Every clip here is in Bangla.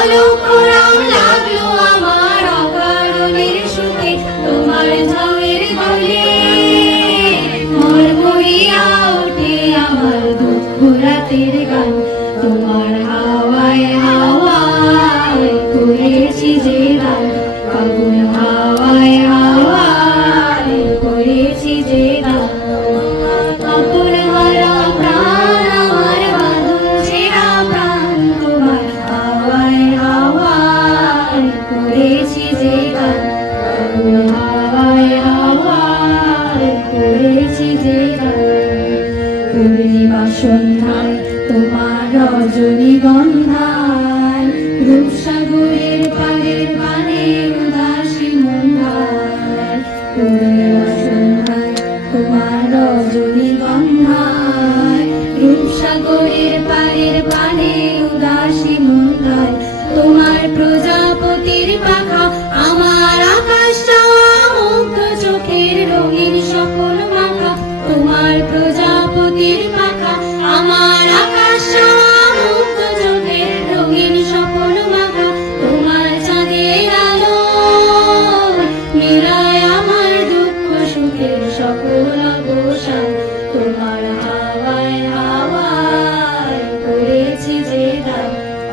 আলোক রাঙা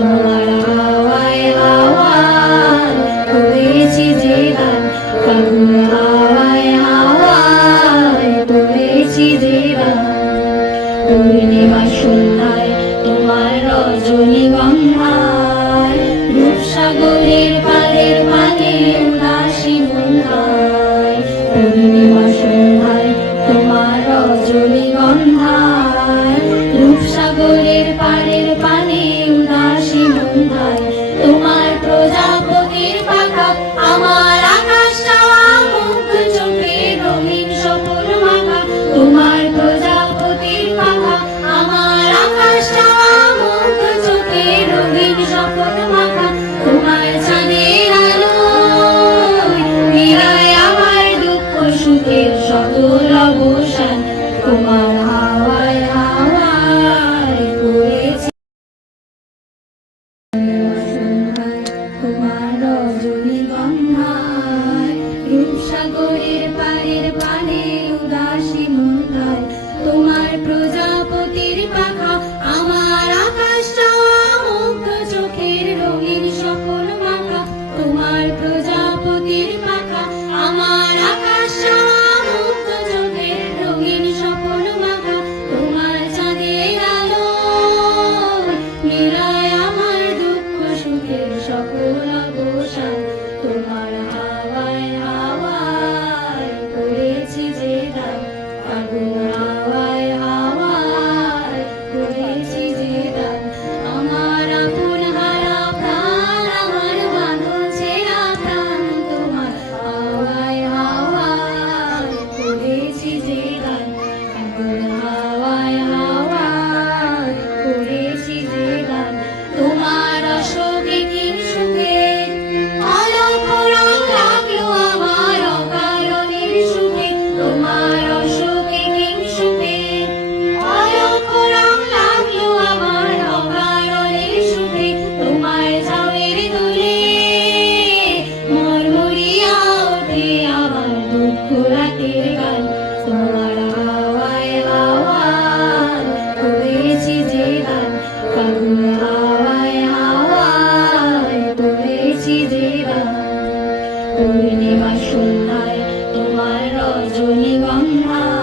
তোমার হাওয়ায় আওয়াজ করেছি যে গান পূর্ণিমা সন্ধ্যায় 嗯 রজনীগন্ধা